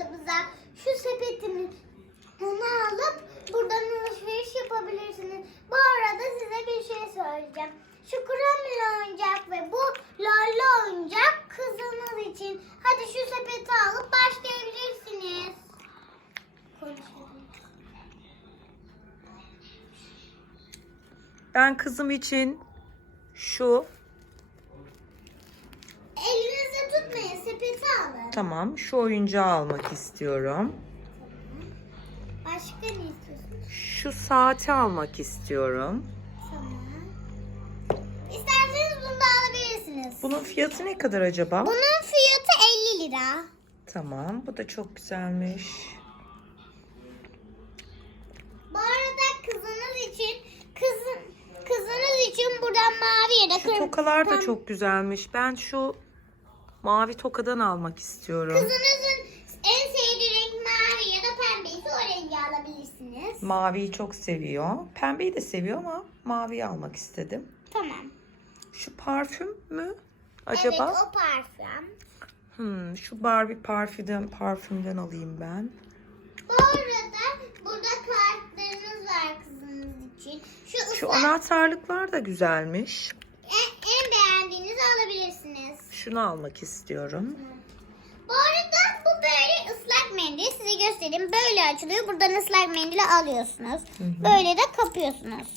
mağazamıza şu sepetimi onu alıp buradan alışveriş yapabilirsiniz. Bu arada size bir şey söyleyeceğim. Şu kremli oyuncak ve bu lolli oyuncak kızınız için. Hadi şu sepeti alıp başlayabilirsiniz. Ben kızım için şu sepeti alın. tamam şu oyuncağı almak istiyorum. Başka ne istiyorsunuz? Şu saati almak istiyorum. Tamam. İsterseniz bunu da alabilirsiniz. Bunun fiyatı ne kadar acaba? Bunun fiyatı 50 lira. Tamam bu da çok güzelmiş. Bu arada kızınız için kızın kızınız için buradan mavi da Şu kırmızı. tokalar da çok güzelmiş. Ben şu mavi tokadan almak istiyorum. Kızınızın en sevdiği renk mavi ya da pembeyse o rengi alabilirsiniz. Maviyi çok seviyor. Pembeyi de seviyor ama maviyi almak istedim. Tamam. Şu parfüm mü acaba? Evet o parfüm. Hmm, şu Barbie parfümden parfümden alayım ben. Bu arada burada kartlarınız var kızınız için. Şu, Şu ıslak, anahtarlıklar da güzelmiş. en, en beğendiğinizi alabilirsiniz. Şunu almak istiyorum. Bu arada bu böyle ıslak mendil. Size göstereyim. Böyle açılıyor. Buradan ıslak mendili alıyorsunuz. Böyle de kapıyorsunuz.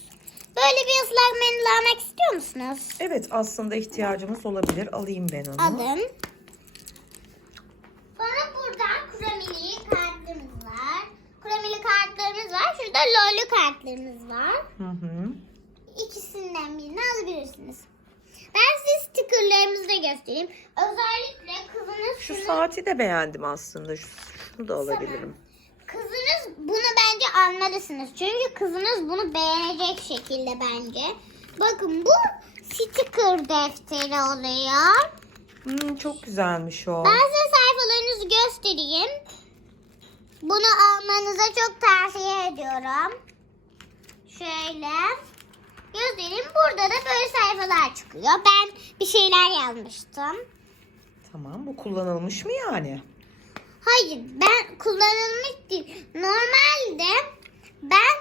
Böyle bir ıslak mendil almak istiyor musunuz? Evet aslında ihtiyacımız olabilir. Alayım ben onu. Alın. Sonra buradan kremili kartlarımız var. Kremili kartlarımız var. Şurada lollu kartlarımız var. Hı hı. İkisinden birini alabilirsiniz. Ben size stickerlarımızı da göstereyim. Özellikle kızınız Şu şunu- saati de beğendim aslında. Şu- Şunu da alabilirim. Kızınız bunu bence anladısınız. Çünkü kızınız bunu beğenecek şekilde bence. Bakın bu sticker defteri oluyor. Hmm, çok güzelmiş o. Ben size sayfalarınızı göstereyim. Bunu almanıza çok tavsiye ediyorum. Şöyle. Göstereyim. Burada da böyle sayfalar çıkıyor. Ben bir şeyler yazmıştım. Tamam bu kullanılmış mı yani? Hayır ben kullanılmış değil. Normalde ben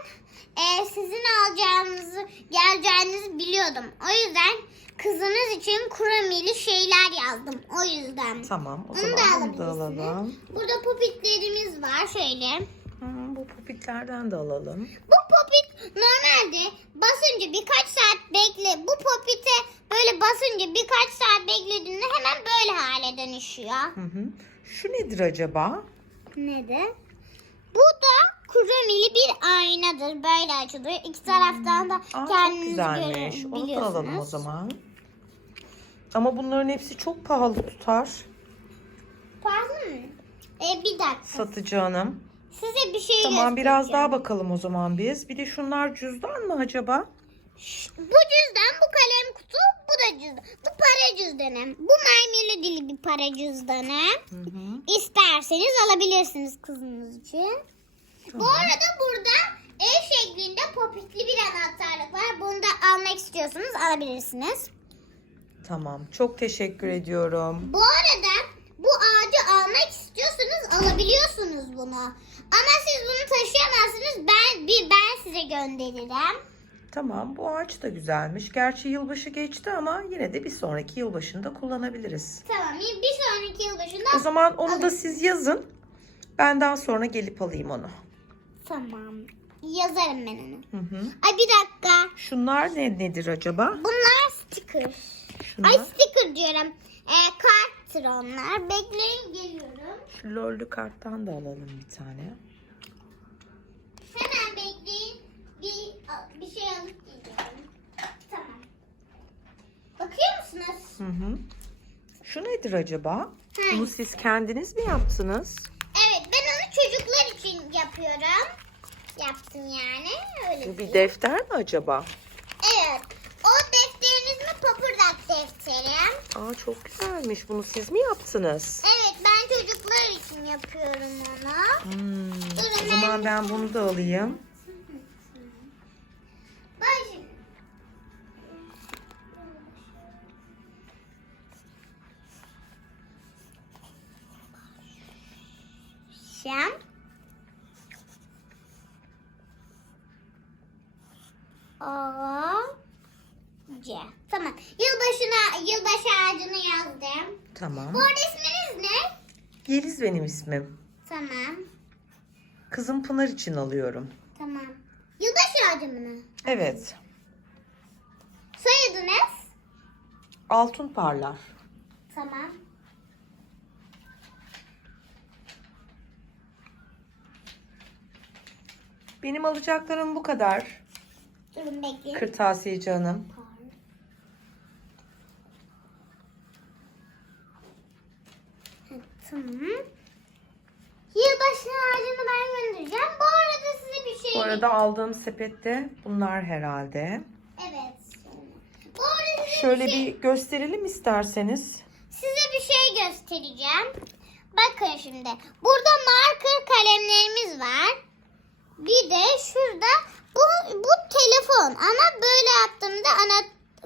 e, sizin alacağınızı geleceğinizi biliyordum. O yüzden kızınız için kremili şeyler yazdım. O yüzden. Tamam o zaman da bunu da alabilirsiniz. alalım. Burada popitlerimiz var şöyle. Hı, bu popitlerden de alalım. Bu popit normalde basınca birkaç saat bekle. Bu popite böyle basınca birkaç saat beklediğinde hemen böyle hale dönüşüyor. Hı hı. Şu nedir acaba? Nedir? Bu da kremili bir aynadır. Böyle açılıyor. İki taraftan da Aa, çok kendiniz güzelmiş. Onu da alalım o görebiliyorsunuz. zaman. Ama bunların hepsi çok pahalı tutar. Pahalı mı? E, bir dakika. Satıcı hanım. Size bir şey Tamam biraz daha bakalım o zaman biz. Bir de şunlar cüzdan mı acaba? Bu cüzdan, bu kalem kutu, bu da cüzdan. Bu para cüzdanı. Bu mermerli dili bir para cüzdanı. Hı hı. İsterseniz alabilirsiniz kızınız için. Bu arada burada ev şeklinde popitli bir anahtarlık var. Bunu da almak istiyorsanız alabilirsiniz. Tamam. Çok teşekkür ediyorum. Bu arada bu ağacı almak istiyorsanız alabiliyorsunuz bunu. Ama siz bunu taşıyamazsınız. Ben bir ben size gönderirim. Tamam bu ağaç da güzelmiş. Gerçi yılbaşı geçti ama yine de bir sonraki yılbaşında kullanabiliriz. Tamam. Bir sonraki yıl O zaman onu da siz yazın. Ben daha sonra gelip alayım onu. Tamam. Yazarım ben onu. Hı hı. Ay bir dakika. Şunlar ne nedir acaba? Bunlar sticker. Şunlar. Ay sticker diyorum. E, karttır onlar. Bekleyin geliyorum. Şu lollü karttan da alalım bir tane. Hemen bekleyin. Bir, bir şey alıp geliyorum. Tamam. Bakıyor musunuz? Hı hı. Şu nedir acaba? Hangisi? Bunu siz kendiniz mi yaptınız? Evet ben onu çocuklar için yapıyorum. Yaptım yani. Öyle Bu bir diyeyim. defter mi acaba? Evet. O defteriniz mi papırdak defterim? Aa çok güzelmiş. Bunu siz mi yaptınız? Evet ben çocuklar için yapıyorum onu. Hmm, o zaman ben bunu da alayım. Şimdi. seçeceğim. O C. Tamam. Yılbaşına yılbaşı ağacını yazdım. Tamam. Bu arada isminiz ne? Yeliz benim ismim. Tamam. Kızım Pınar için alıyorum. Tamam. Yılbaşı ağacı mı? Evet. Soyadınız? Altın parlar. Tamam. Benim alacaklarım bu kadar. Durun bekleyin. Kırtasiyeci hanım. Ha, Tamam. Yılbaşı ağacını ben göndereceğim. Bu arada size bir şey... Bu arada aldığım sepette bunlar herhalde. Evet. Bu arada size Şöyle bir, şey... bir gösterelim isterseniz. size bir şey göstereceğim. Bakın şimdi. Burada marker kalemlerimiz var. Bir de şurada bu, bu telefon ama böyle yaptığımda ana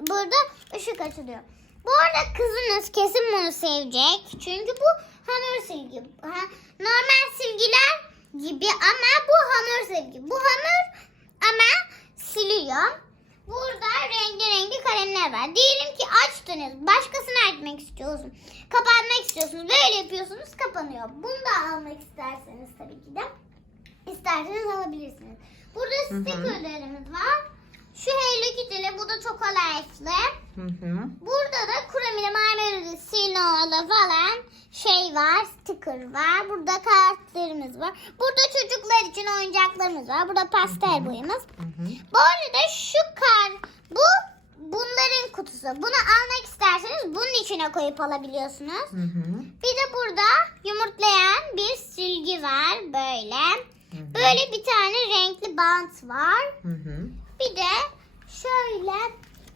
burada ışık açılıyor. Bu arada kızınız kesin bunu sevecek. Çünkü bu hamur silgi. Ha, normal silgiler gibi ama bu hamur silgi. Bu hamur ama siliyor. Burada renkli renkli kalemler var. Diyelim ki açtınız. Başkasına açmak istiyorsunuz. Kapatmak istiyorsunuz. Böyle yapıyorsunuz kapanıyor. Bunu da almak isterseniz tabii ki de. İsterseniz alabilirsiniz. Burada hı. stickerlarımız var. Şu Hello Kitty'li, bu da çok Life'lı. Hı hı. Burada da Kuramile, Marmelade, Sinoğlu falan şey var, sticker var. Burada kartlarımız var. Burada çocuklar için oyuncaklarımız var. Burada pastel boyamız. Hı hı. Bu arada şu kar, bu bunların kutusu. Bunu almak isterseniz bunun içine koyup alabiliyorsunuz. Hı hı. Bir de burada yumurtlayan bir silgi var böyle. Hı hı. Böyle bir tane renkli bant var. Hı hı. Bir de şöyle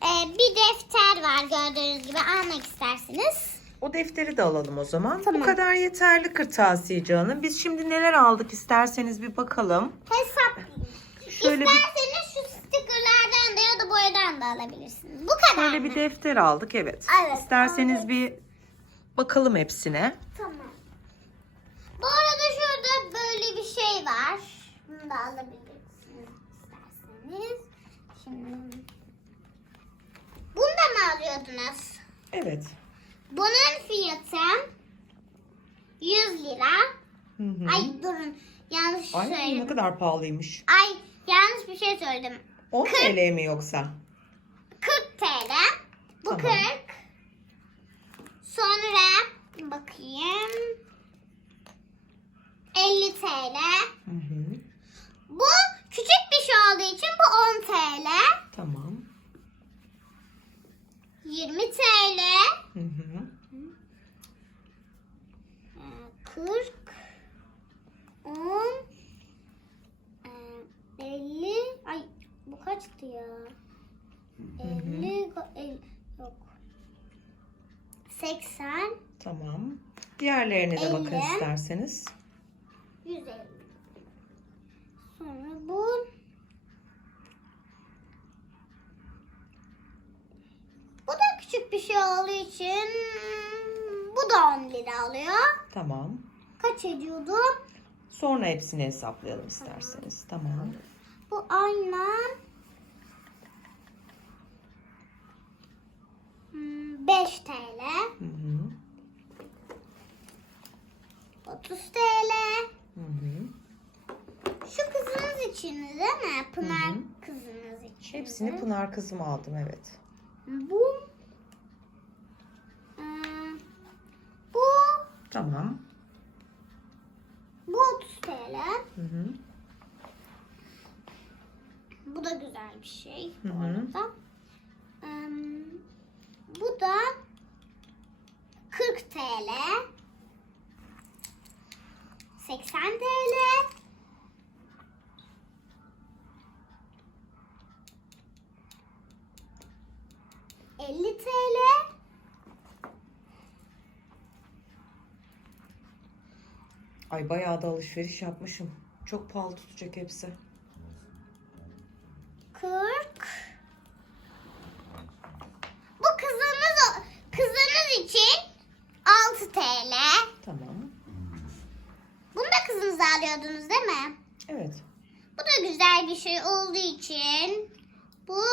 e, bir defter var gördüğünüz gibi almak isterseniz. O defteri de alalım o zaman. Tamam. Bu kadar yeterli kırtasiyeci hanım. Biz şimdi neler aldık isterseniz bir bakalım. Hesaplayın. Şöyle bir, İsterseniz şu stikerlerden de ya da boyadan da alabilirsiniz. Bu kadar şöyle mı? bir defter aldık evet. Evet, İsterseniz aldık. bir bakalım hepsine. Tamam. Bu arada şurada böyle bir şey var. Bunu da alabilirsiniz isterseniz. Bunu da mı alıyordunuz? Evet. Bunun fiyatı 100 lira. Hı hı. Ay durun yanlış Ay ne söyledim. kadar pahalıymış. Ay yanlış bir şey söyledim. 10 Kırk. TL mi yoksa? 40 TL. Bu Tamam. 40. Sonra bakayım. 50 TL. Hı hı. Bu küçük bir şey olduğu için bu 10 TL. Tamam. 20 TL. Hı hı. e, 40 10 e, 50 Ay bu kaçtı ya? 50 ko- el- yok. 80 Tamam. Diğerlerine de bakın Elli. isterseniz. 150 Sonra bu Bu da küçük bir şey olduğu için bu da 10 lira alıyor. Tamam. Kaç ediyordu? Sonra hepsini hesaplayalım isterseniz. Tamam. Bu ayna hmm, 5 TL, Hı hı. 30 TL. Hı hı. Şu kızınız için değil mi? Pınar Hı hı. kızınız için. Hepsini Pınar kızım aldım evet. Bu hmm, bu Tamam. bu 30 TL. Hı hı. Bu da güzel bir şey. Hı hı. bu da 40 TL. 80 TL. ...50 TL... Ay bayağı da alışveriş yapmışım. Çok pahalı tutacak hepsi. 40 Bu kızınız kızınız için 6 TL. Tamam. Bunu da kızınıza alıyordunuz değil mi? Evet. Bu da güzel bir şey olduğu için bu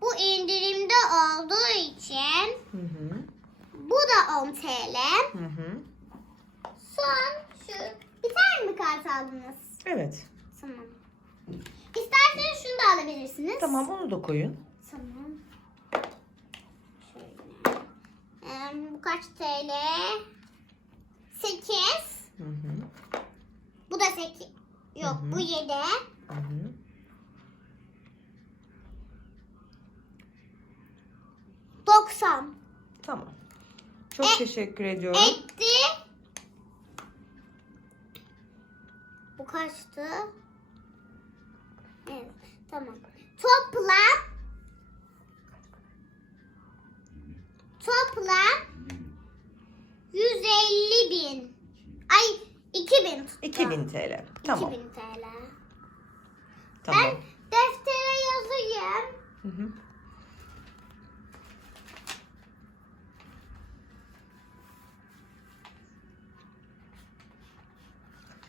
bu indirimde olduğu için Hı hı. bu da 10 TL. Hı hı. Son şu tane mi kart aldınız? Evet. Tamam. İsterseniz şunu da alabilirsiniz. Tamam onu da koyun. Tamam. Şöyle. Em, bu kaç TL? 8. Hı hı. Bu da 8. Yok Hı hı. bu 7. Hı hı. Doksan. Tamam. Çok E- teşekkür ediyorum. Etti. Bu kaçtı? Evet, tamam. Toplam toplam 150 bin. Ay 2000 tuttu. 2000 TL. Tamam. 2000 TL. Tamam. Ben deftere yazayım. Hı hı.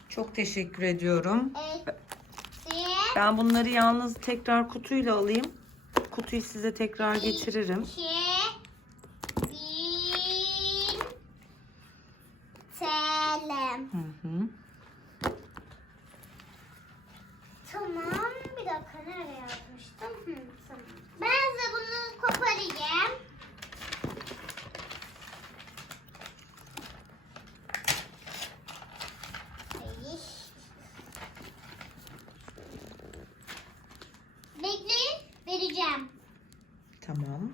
Çok teşekkür ediyorum. Ben bunları yalnız tekrar kutuyla alayım. Kutuyu size tekrar getiririm. 2 bin TL. Hı hı. Tamam. Bir dakika nereye yazmıştım? Hı, tamam. Ben size bunu koparayım. Ay. Bekleyin. Vereceğim. Tamam.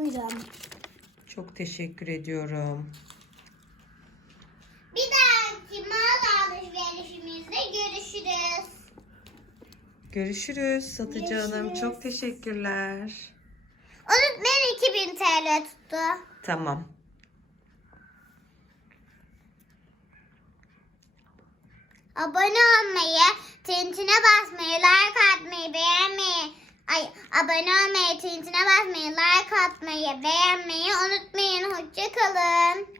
Buyurun. Çok teşekkür ediyorum. Bir dahaki mal alışverişimizde görüşürüz. Görüşürüz Satıcı Hanım. Görüşürüz. Çok teşekkürler. Unutmayın 2000 TL tuttu. Tamam. Abone olmayı, tintine basmayı, like atmayı, beğenmeyi, ay abone olmayı, tintine basmayı, like atmayı, beğenmeyi unutmayın. Hoşçakalın.